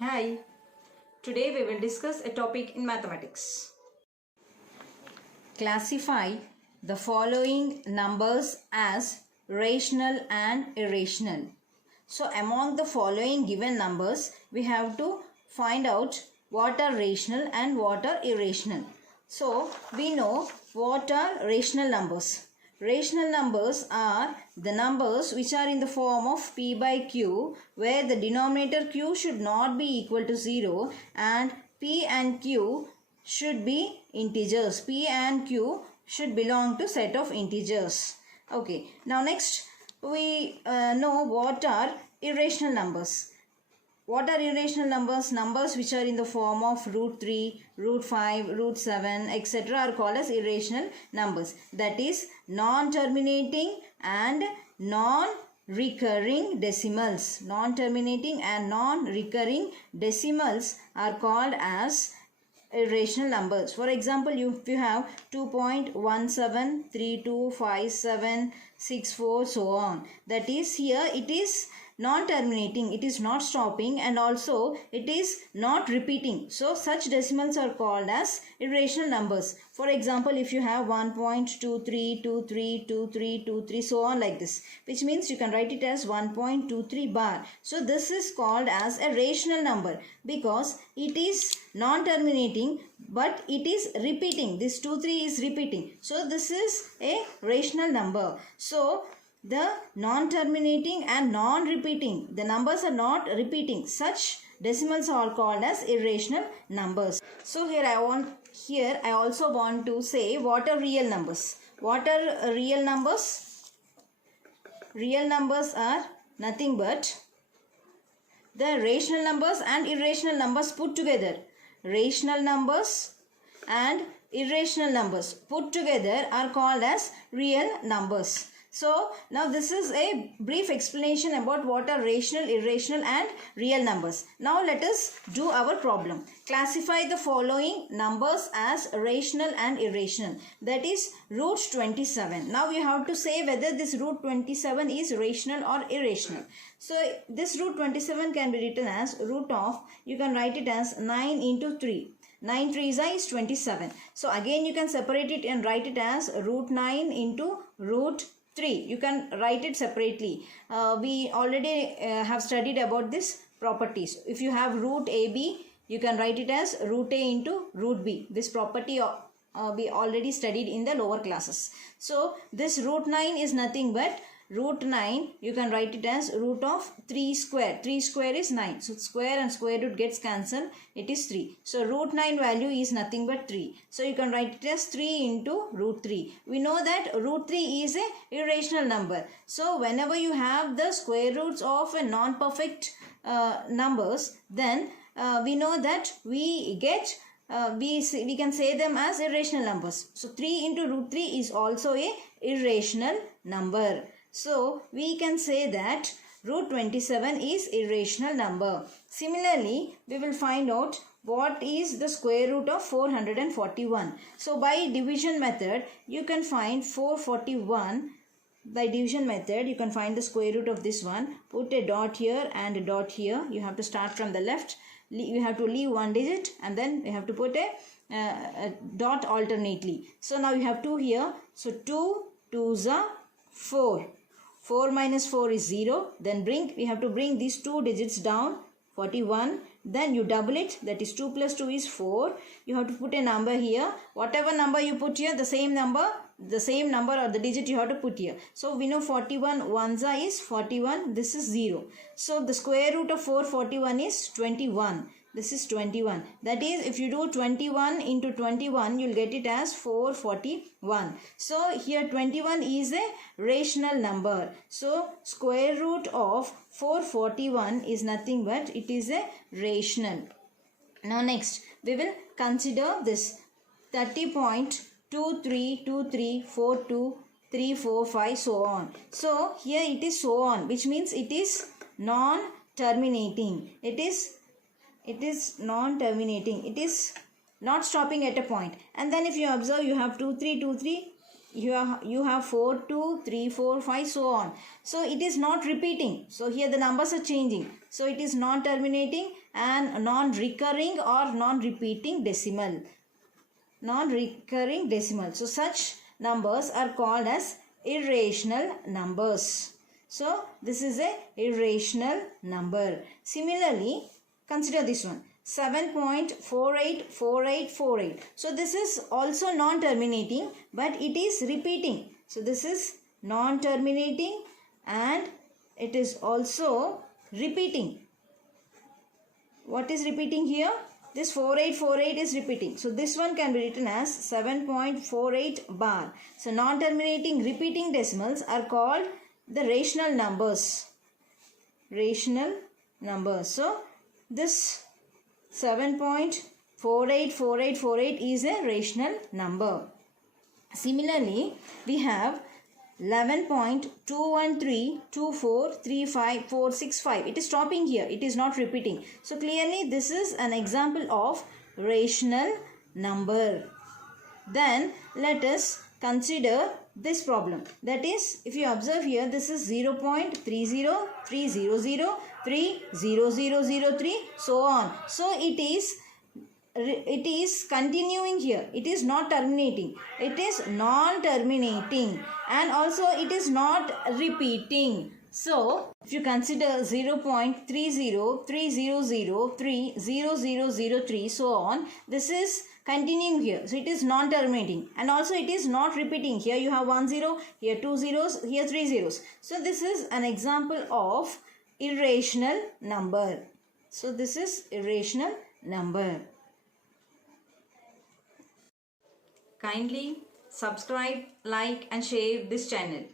Hi, today we will discuss a topic in mathematics. Classify the following numbers as rational and irrational. So among the following given numbers, we have to find out what are rational and what are irrational. So we know what are rational numbers. Rational numbers are the numbers which are in the form of p by q, where the denominator q should not be equal to 0 and p and q should be integers. P and q should belong to set of integers. Okay, now next we know what are irrational numbers. What are irrational numbers? Numbers which are in the form of root 3, root 5, root 7, etc. are called as irrational numbers. That is non-terminating and non-recurring decimals. Non-terminating and non-recurring decimals are called as irrational numbers. For example, if you have 2.17325764 so on, that is here it is non-terminating, it is not stopping, and also it is not repeating. So such decimals are called as irrational numbers. For example, if you have 1.23232323 so on like this, which means you can write it as 1.23 bar. So this is called as a rational number because it is non-terminating but it is repeating. This 23 is repeating. So this is a rational number. So the non-terminating and non-repeating, the numbers are not repeating, such decimals are called as irrational numbers. So here I also want to say what are real numbers. What are real numbers? Real numbers are nothing but the rational numbers and irrational numbers put together. Rational numbers and irrational numbers put together are called as real numbers. So now this is a brief explanation about what are rational, irrational and real numbers. Now let us do our problem. Classify the following numbers as rational and irrational. That is root 27. Now you have to say whether this root 27 is rational or irrational. So this root 27 can be written as root of, you can write it as 9 into 3. 9 3s is 27. So again you can separate it and write it as root 9 into root 3. You can write it separately. We already have studied about this properties. If you have root AB, you can write it as root A into root B. This property we already studied in the lower classes. So this root 9 is nothing but root 9, you can write it as root of 3 square. 3 square is 9. So square and square root gets cancelled. It is 3. So root 9 value is nothing but 3. So you can write it as 3 into root 3. We know that root 3 is a irrational number. So whenever you have the square roots of a non-perfect numbers, then we know that we get we can say them as irrational numbers. So 3 into root 3 is also a irrational number. So we can say that root 27 is irrational number. Similarly, we will find out what is the square root of 441. So by division method, you can find 441. By division method, you can find the square root of this one. Put a dot here and a dot here. You have to start from the left. You have to leave one digit and then you have to put a dot alternately. So now you have 2 here. So 2 2s are 4. 4 minus 4 is 0. Then we have to bring these 2 digits down. 41. Then you double it. That is 2 plus 2 is 4. You have to put a number here. Whatever number you put here, the same number or the digit you have to put here. So we know 41 ones is 41. This is 0. So the square root of 441 is 21. This is 21. That is, if you do 21 into 21, you will get it as 441. So here 21 is a rational number. So square root of 441 is nothing but it is a rational. Now next, we will consider this 30.232342 so on. So here it is so on, which means it is non-terminating. It is non-terminating. It is not stopping at a point. And then if you observe, you have 2323 you have 4, 2, 3, 4, 5, so on. So it is not repeating. So here the numbers are changing. So it is non-terminating and non-recurring or non-repeating decimal. Non-recurring decimal. So such numbers are called as irrational numbers. So this is a irrational number. Similarly, consider this one. 7.484848. So this is also non-terminating, but it is repeating. So this is non-terminating and it is also repeating. What is repeating here? This 4848 is repeating. So this one can be written as 7.48 bar. So non-terminating repeating decimals are called the rational numbers. Rational numbers. So this 7.484848 is a rational number. Similarly, we have 11.213243545. It is stopping here. It is not repeating. So clearly this is an example of rational number. Then let us consider this problem. That is, if you observe here, this is 0.30300300003, so on. So it is continuing here. It is not terminating. It is non-terminating and also it is not repeating. So if you consider 0.3030030003, so on, this is continuing here. So it is non-terminating and also it is not repeating. Here you have 1 0, here 2 zeros, here 3 zeros. So this is an example of irrational number. So this is irrational number. Kindly subscribe, like and share this channel.